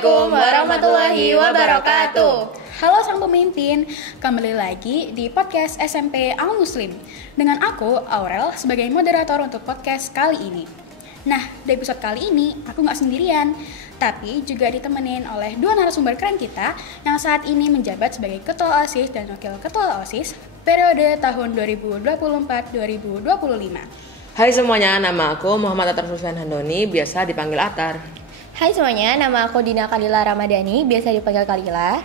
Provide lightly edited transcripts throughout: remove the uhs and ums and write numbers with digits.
Assalamualaikum warahmatullahi wabarakatuh. Halo sang pemimpin, kembali lagi di podcast SMP Al Muslim dengan aku, Aurel, sebagai moderator untuk podcast kali ini. Nah, di episode kali ini aku nggak sendirian, tapi juga ditemenin oleh dua narasumber keren kita yang saat ini menjabat sebagai Ketua OSIS dan Wakil Ketua OSIS periode tahun 2024-2025. Hai semuanya, nama aku Muhammad Atar Sultan Handoni, biasa dipanggil Atar. Hai semuanya, nama aku Dina Kalila Ramadhani, biasa dipanggil Kalila.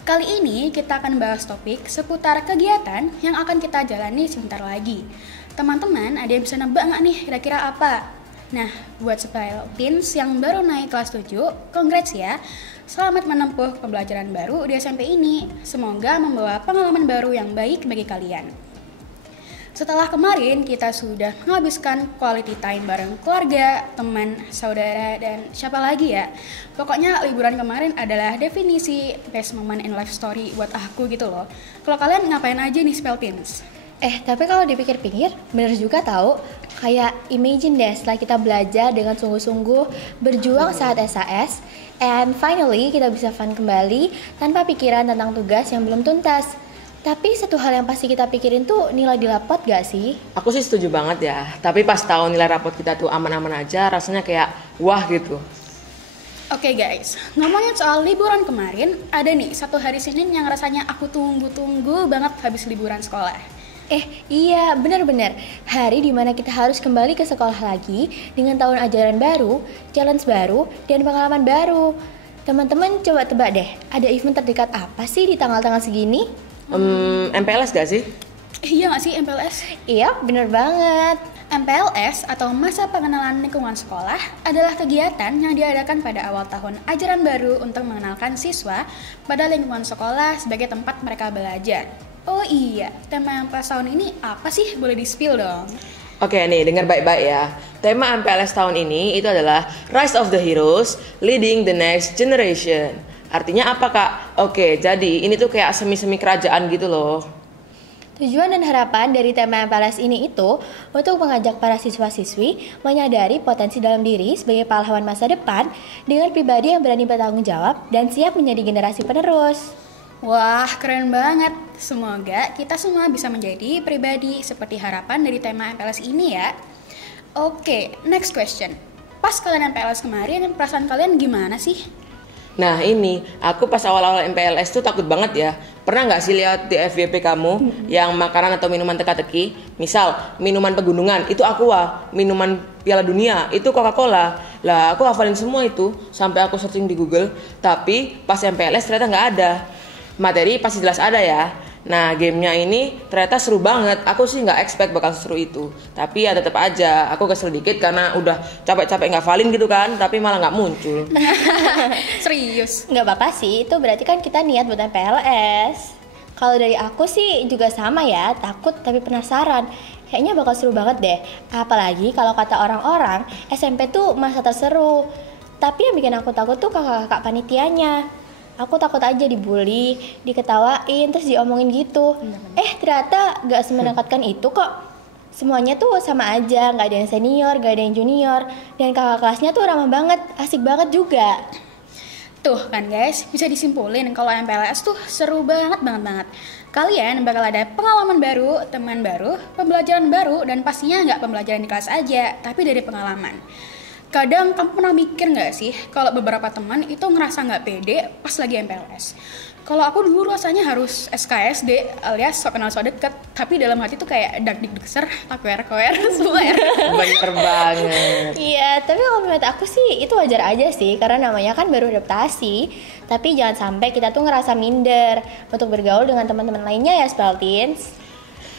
Kali ini kita akan bahas topik seputar kegiatan yang akan kita jalani sebentar lagi. Teman-teman, ada yang bisa nebak nggak nih kira-kira apa? Nah, buat Teens yang baru naik kelas 7, congrats ya. Selamat menempuh pembelajaran baru di SMP ini. Semoga membawa pengalaman baru yang baik bagi kalian. Setelah kemarin kita sudah menghabiskan quality time bareng keluarga, teman, saudara, dan siapa lagi ya. Pokoknya liburan kemarin adalah definisi best moment in life story buat aku gitu loh. Kalau kalian ngapain aja nih Teens? Tapi kalau dipikir-pikir, bener juga tahu. Kayak imagine deh setelah kita belajar dengan sungguh-sungguh, berjuang saat SAS, and finally kita bisa fun kembali tanpa pikiran tentang tugas yang belum tuntas. Tapi satu hal yang pasti kita pikirin tuh nilai di rapot gak sih? Aku sih setuju banget ya, tapi pas tahu nilai rapot kita tuh aman-aman aja, rasanya kayak wah gitu. Oke guys, ngomongin soal liburan kemarin, ada nih satu hari Senin yang rasanya aku tunggu-tunggu banget habis liburan sekolah. Iya, benar-benar. Hari dimana kita harus kembali ke sekolah lagi dengan tahun ajaran baru, challenge baru, dan pengalaman baru. Teman-teman coba tebak deh, ada event terdekat apa sih di tanggal-tanggal segini? MPLS gak sih? Iya gak sih MPLS? Iya, benar banget. MPLS atau Masa Pengenalan Lingkungan Sekolah adalah kegiatan yang diadakan pada awal tahun ajaran baru untuk mengenalkan siswa pada lingkungan sekolah sebagai tempat mereka belajar. Oh iya, tema MPLS tahun ini apa sih? Boleh di-spill dong? Oke nih, dengar baik-baik ya. Tema MPLS tahun ini itu adalah Rise of the Heroes, Leading the Next Generation. Artinya apa kak? Oke, jadi ini tuh kayak semi-semi kerajaan gitu loh. Tujuan dan harapan dari tema MPLS ini itu untuk mengajak para siswa-siswi menyadari potensi dalam diri sebagai pahlawan masa depan dengan pribadi yang berani bertanggung jawab dan siap menjadi generasi penerus. Wah, keren banget. Semoga kita semua bisa menjadi pribadi seperti harapan dari tema MPLS ini ya. Oke, next question. Pas kalian MPLS kemarin, perasaan kalian gimana sih? Nah ini, aku pas awal-awal MPLS tuh takut banget ya. Pernah gak sih lihat di FYP kamu yang makanan atau minuman teka-teki? Misal, minuman pegunungan, itu Aqua. Minuman Piala Dunia, itu Coca-Cola. Lah, aku hafalin semua itu, sampai aku searching di Google. Tapi pas MPLS ternyata gak ada. Materi pasti jelas ada ya. Nah, gamenya ini ternyata seru banget. Aku sih gak expect bakal seru itu. Tapi ya tetap aja, aku kesel dikit karena udah capek-capek ngafalin gitu kan. Tapi malah gak muncul. Serius? Nggak apa-apa sih, itu berarti kan kita niat buat MPLS. Kalau dari aku sih juga sama ya, takut tapi penasaran. Kayaknya bakal seru banget deh. Apalagi kalau kata orang-orang, SMP tuh masa terseru. Tapi yang bikin aku takut tuh kakak-kakak panitianya. Aku takut aja dibully, diketawain, terus diomongin gitu. Ternyata gak semenakutkan itu kok. Semuanya tuh sama aja, gak ada yang senior, gak ada yang junior. Dan kakak kelasnya tuh ramah banget, asik banget juga. Tuh kan guys, bisa disimpulin kalau MPLS tuh seru banget. Kalian bakal ada pengalaman baru, teman baru, pembelajaran baru, dan pastinya gak pembelajaran di kelas aja, tapi dari pengalaman. Kadang kamu pernah mikir gak sih kalau beberapa teman itu ngerasa gak pede pas lagi MPLS? Kalau aku dulu rasanya harus SKSD alias sok kenal sok deket, tapi dalam hati tuh kayak dak-dik-dekser, takwer-kwer, semua ya. Bener banget. Iya, tapi kalau menurut aku sih itu wajar aja sih, karena namanya kan baru adaptasi. Tapi jangan sampai kita tuh ngerasa minder untuk bergaul dengan teman-teman lainnya ya, Teens.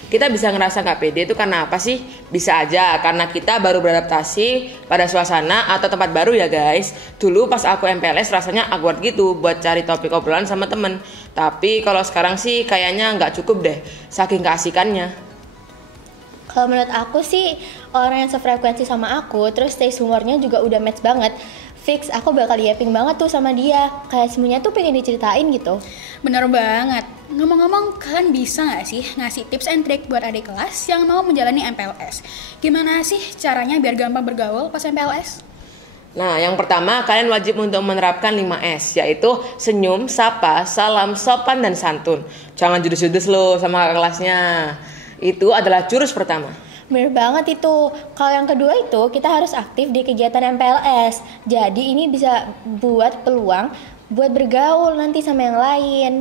Kita bisa ngerasa gak pede itu karena apa sih? Bisa aja karena kita baru beradaptasi pada suasana atau tempat baru ya guys. Dulu pas aku MPLS rasanya awkward gitu buat cari topik obrolan sama temen. Tapi kalau sekarang sih kayaknya gak cukup deh, saking keasikannya. Kalau menurut aku sih, orang yang sefrekuensi sama aku, terus taste humornya juga udah match banget. Fix, aku bakal yapping banget tuh sama dia. Kayak semuanya tuh pengen diceritain gitu. Bener banget. Ngomong-ngomong, kalian bisa gak sih ngasih tips and trick buat adik kelas yang mau menjalani MPLS? Gimana sih caranya biar gampang bergaul pas MPLS? Nah, yang pertama kalian wajib untuk menerapkan 5S, yaitu senyum, sapa, salam, sopan, dan santun. Jangan judes-judes loh sama kakak kelasnya. Itu adalah jurus pertama. Bener banget itu. Kalau yang kedua itu kita harus aktif di kegiatan MPLS. Jadi ini bisa buat peluang buat bergaul nanti sama yang lain.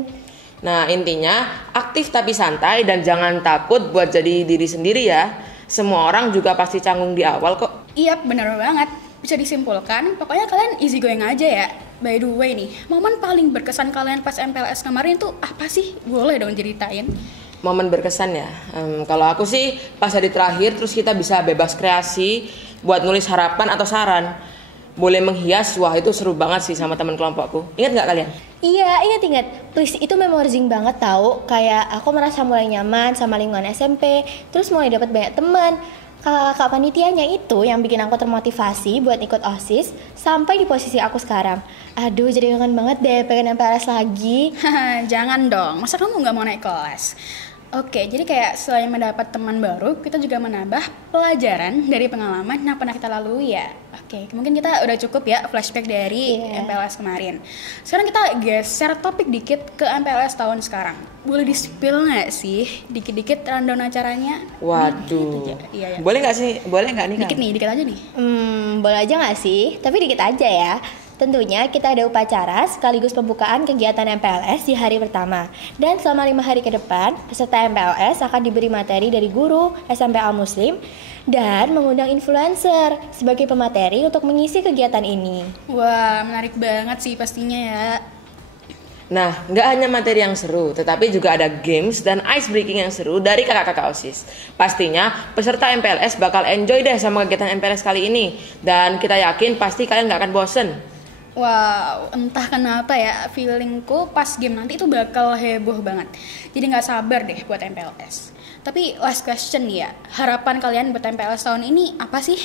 Nah, intinya aktif tapi santai dan jangan takut buat jadi diri sendiri ya. Semua orang juga pasti canggung di awal kok. Iya, bener banget. Bisa disimpulkan, pokoknya kalian easy going aja ya. By the way nih, momen paling berkesan kalian pas MPLS kemarin tuh apa sih? Boleh dong ceritain. Momen berkesan ya. Kalau aku sih pas hari terakhir terus kita bisa bebas kreasi buat nulis harapan atau saran. Boleh menghias, wah itu seru banget sih sama teman kelompokku. Ingat nggak kalian? Iya, ingat. Please, itu memorizing banget tahu. Kayak aku merasa mulai nyaman sama lingkungan SMP, terus mulai dapat banyak teman. Kakak panitianya itu yang bikin aku termotivasi buat ikut OSIS sampai di posisi aku sekarang. Aduh, jadi kangen banget deh pengen MPLS lagi. Jangan dong, masa kamu nggak mau naik kelas? Oke, jadi kayak selain mendapat teman baru, kita juga menambah pelajaran dari pengalaman yang pernah kita lalui ya. Oke, mungkin kita udah cukup ya flashback dari MPLS kemarin. Sekarang kita geser topik dikit ke MPLS tahun sekarang. Boleh di-spill nggak sih dikit-dikit rundown acaranya? Waduh. Iya. Boleh nggak sih? Boleh nggak nih? Dikit aja nih. Boleh aja nggak sih? Tapi dikit aja ya. Tentunya kita ada upacara sekaligus pembukaan kegiatan MPLS di hari pertama. Dan selama 5 hari ke depan, peserta MPLS akan diberi materi dari guru SMP Al Muslim dan mengundang influencer sebagai pemateri untuk mengisi kegiatan ini. Wah, menarik banget sih pastinya ya. Nah, nggak hanya materi yang seru, tetapi juga ada games dan ice breaking yang seru dari kakak-kakak OSIS. Pastinya peserta MPLS bakal enjoy deh sama kegiatan MPLS kali ini. Dan kita yakin pasti kalian nggak akan bosen. Wow, entah kenapa ya, feelingku pas game nanti itu bakal heboh banget. Jadi gak sabar deh buat MPLS. Tapi last question nih ya, harapan kalian buat MPLS tahun ini apa sih?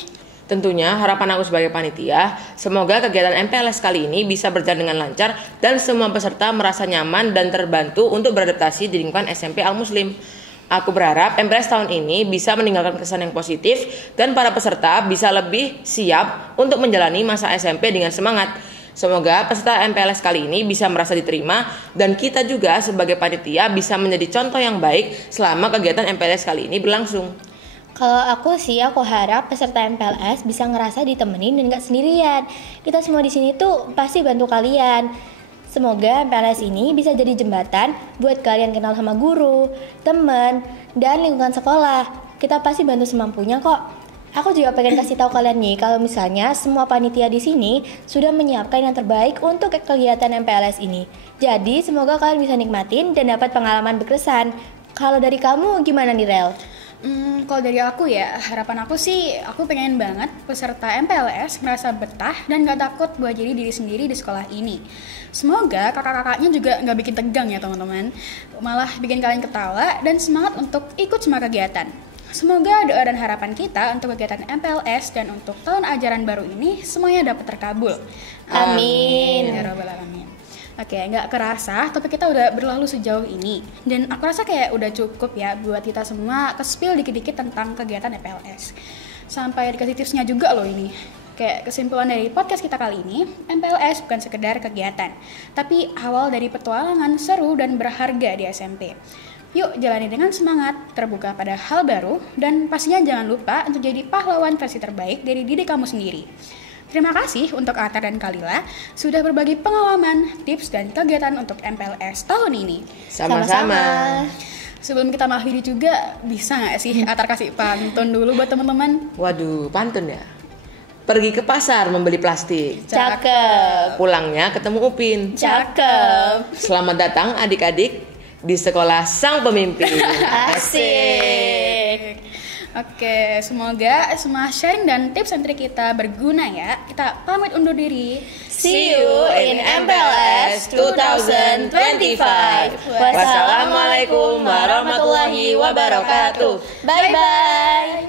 Tentunya harapan aku sebagai panitia, semoga kegiatan MPLS kali ini bisa berjalan dengan lancar dan semua peserta merasa nyaman dan terbantu untuk beradaptasi di lingkungan SMP Al Muslim. Aku berharap MPLS tahun ini bisa meninggalkan kesan yang positif dan para peserta bisa lebih siap untuk menjalani masa SMP dengan semangat. Semoga peserta MPLS kali ini bisa merasa diterima dan kita juga sebagai panitia bisa menjadi contoh yang baik selama kegiatan MPLS kali ini berlangsung. Kalau aku sih, aku harap peserta MPLS bisa ngerasa ditemenin dan gak sendirian. Kita semua di sini tuh pasti bantu kalian. Semoga MPLS ini bisa jadi jembatan buat kalian kenal sama guru, teman, dan lingkungan sekolah. Kita pasti bantu semampunya kok. Aku juga pengen kasih tahu kalian nih kalau misalnya semua panitia di sini sudah menyiapkan yang terbaik untuk kegiatan MPLS ini. Jadi semoga kalian bisa nikmatin dan dapat pengalaman berkesan. Kalau dari kamu gimana nih Rel? Kalau dari aku ya, harapan aku sih aku pengen banget peserta MPLS merasa betah dan gak takut buat jadi diri sendiri di sekolah ini. Semoga kakak-kakaknya juga gak bikin tegang ya teman-teman, malah bikin kalian ketawa dan semangat untuk ikut semua kegiatan. Semoga doa dan harapan kita untuk kegiatan MPLS dan untuk tahun ajaran baru ini semuanya dapat terkabul. Amin. Ya Rabbal Alamin. Oke, nggak kerasa, tapi kita udah berlalu sejauh ini. Dan aku rasa kayak udah cukup ya buat kita semua ke-spill dikit-dikit tentang kegiatan MPLS. Sampai dikasih tipsnya juga loh ini. Kayak kesimpulan dari podcast kita kali ini, MPLS bukan sekedar kegiatan, tapi awal dari petualangan seru dan berharga di SMP. Yuk jalani dengan semangat, terbuka pada hal baru, dan pastinya jangan lupa untuk jadi pahlawan versi terbaik dari diri kamu sendiri. Terima kasih untuk Atar dan Kalila sudah berbagi pengalaman, tips, dan kegiatan untuk MPLS tahun ini. Sama-sama. Sebelum kita mengakhiri juga, bisa nggak sih Atar kasih pantun dulu buat teman-teman? Waduh, pantun ya. Pergi ke pasar membeli plastik. Cakep. Pulangnya ketemu Upin. Cakep. Selamat datang adik-adik di sekolah sang pemimpin. Asik. Oke, semoga semua sharing dan tips and trik kita berguna ya. Kita pamit undur diri. See you in MPLS 2025. Wassalamualaikum warahmatullahi wabarakatuh. Bye bye.